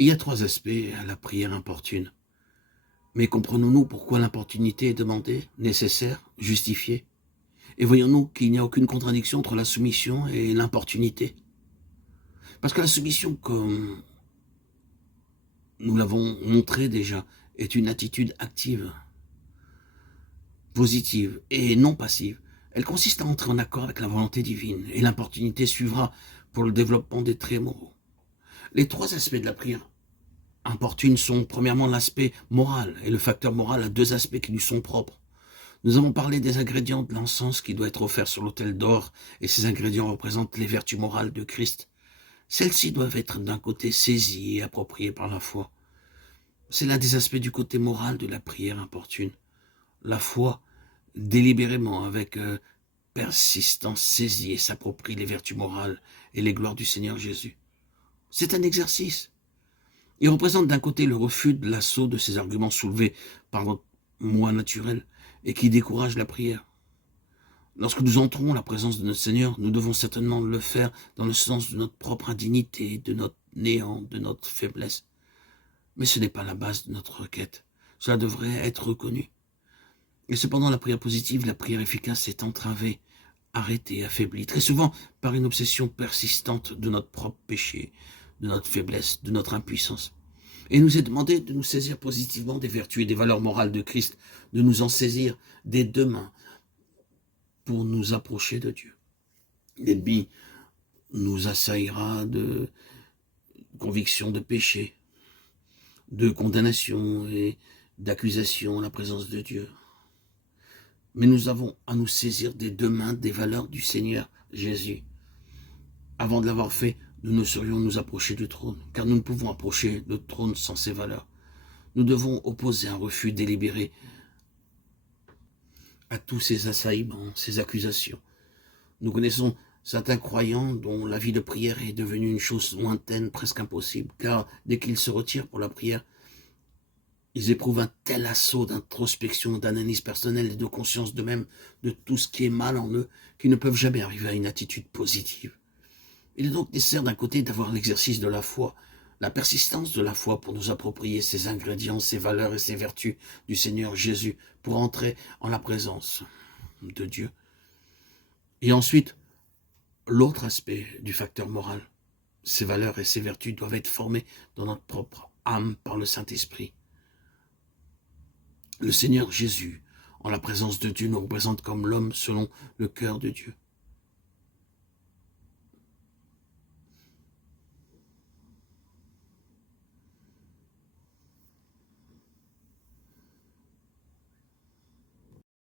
Il y a trois aspects à la prière importune. Mais comprenons-nous pourquoi l'importunité est demandée, nécessaire, justifiée? Et voyons-nous qu'il n'y a aucune contradiction entre la soumission et l'importunité? Parce que la soumission, comme nous l'avons montré déjà, est une attitude active, positive et non passive. Elle consiste à entrer en accord avec la volonté divine, et l'importunité suivra pour le développement des traits moraux. Les trois aspects de la prière importune sont premièrement l'aspect moral, et le facteur moral a deux aspects qui lui sont propres. Nous avons parlé des ingrédients de l'encens qui doit être offert sur l'autel d'or, et ces ingrédients représentent les vertus morales de Christ. Celles-ci doivent être d'un côté saisies et appropriées par la foi. C'est l'un des aspects du côté moral de la prière importune. La foi, délibérément, avec persistance, saisit et s'approprie les vertus morales et les gloires du Seigneur Jésus. C'est un exercice. Il représente d'un côté le refus de l'assaut de ces arguments soulevés par notre moi naturel et qui décourage la prière. Lorsque nous entrons en la présence de notre Seigneur, nous devons certainement le faire dans le sens de notre propre indignité, de notre néant, de notre faiblesse. Mais ce n'est pas la base de notre requête. Cela devrait être reconnu. Et cependant, la prière positive, la prière efficace est entravée, arrêtée, affaiblie, très souvent par une obsession persistante de notre propre péché, de notre faiblesse, de notre impuissance. Et il nous est demandé de nous saisir positivement des vertus et des valeurs morales de Christ, de nous en saisir des deux mains pour nous approcher de Dieu. L'ennemi nous assaillera de conviction de péché, de condamnation et d'accusation en la présence de Dieu. Mais nous avons à nous saisir des deux mains des valeurs du Seigneur Jésus. Avant de l'avoir fait, nous ne saurions nous approcher du trône, car nous ne pouvons approcher le trône sans ces valeurs. Nous devons opposer un refus délibéré à tous ces assaillements, ces accusations. Nous connaissons certains croyants dont la vie de prière est devenue une chose lointaine, presque impossible, car dès qu'ils se retirent pour la prière, ils éprouvent un tel assaut d'introspection, d'analyse personnelle et de conscience d'eux-mêmes, de tout ce qui est mal en eux, qu'ils ne peuvent jamais arriver à une attitude positive. Il est donc nécessaire d'un côté d'avoir l'exercice de la foi, la persistance de la foi pour nous approprier ces ingrédients, ces valeurs et ces vertus du Seigneur Jésus, pour entrer en la présence de Dieu. Et ensuite, l'autre aspect du facteur moral, ces valeurs et ces vertus doivent être formées dans notre propre âme par le Saint-Esprit. Le Seigneur Jésus, en la présence de Dieu, nous représente comme l'homme selon le cœur de Dieu.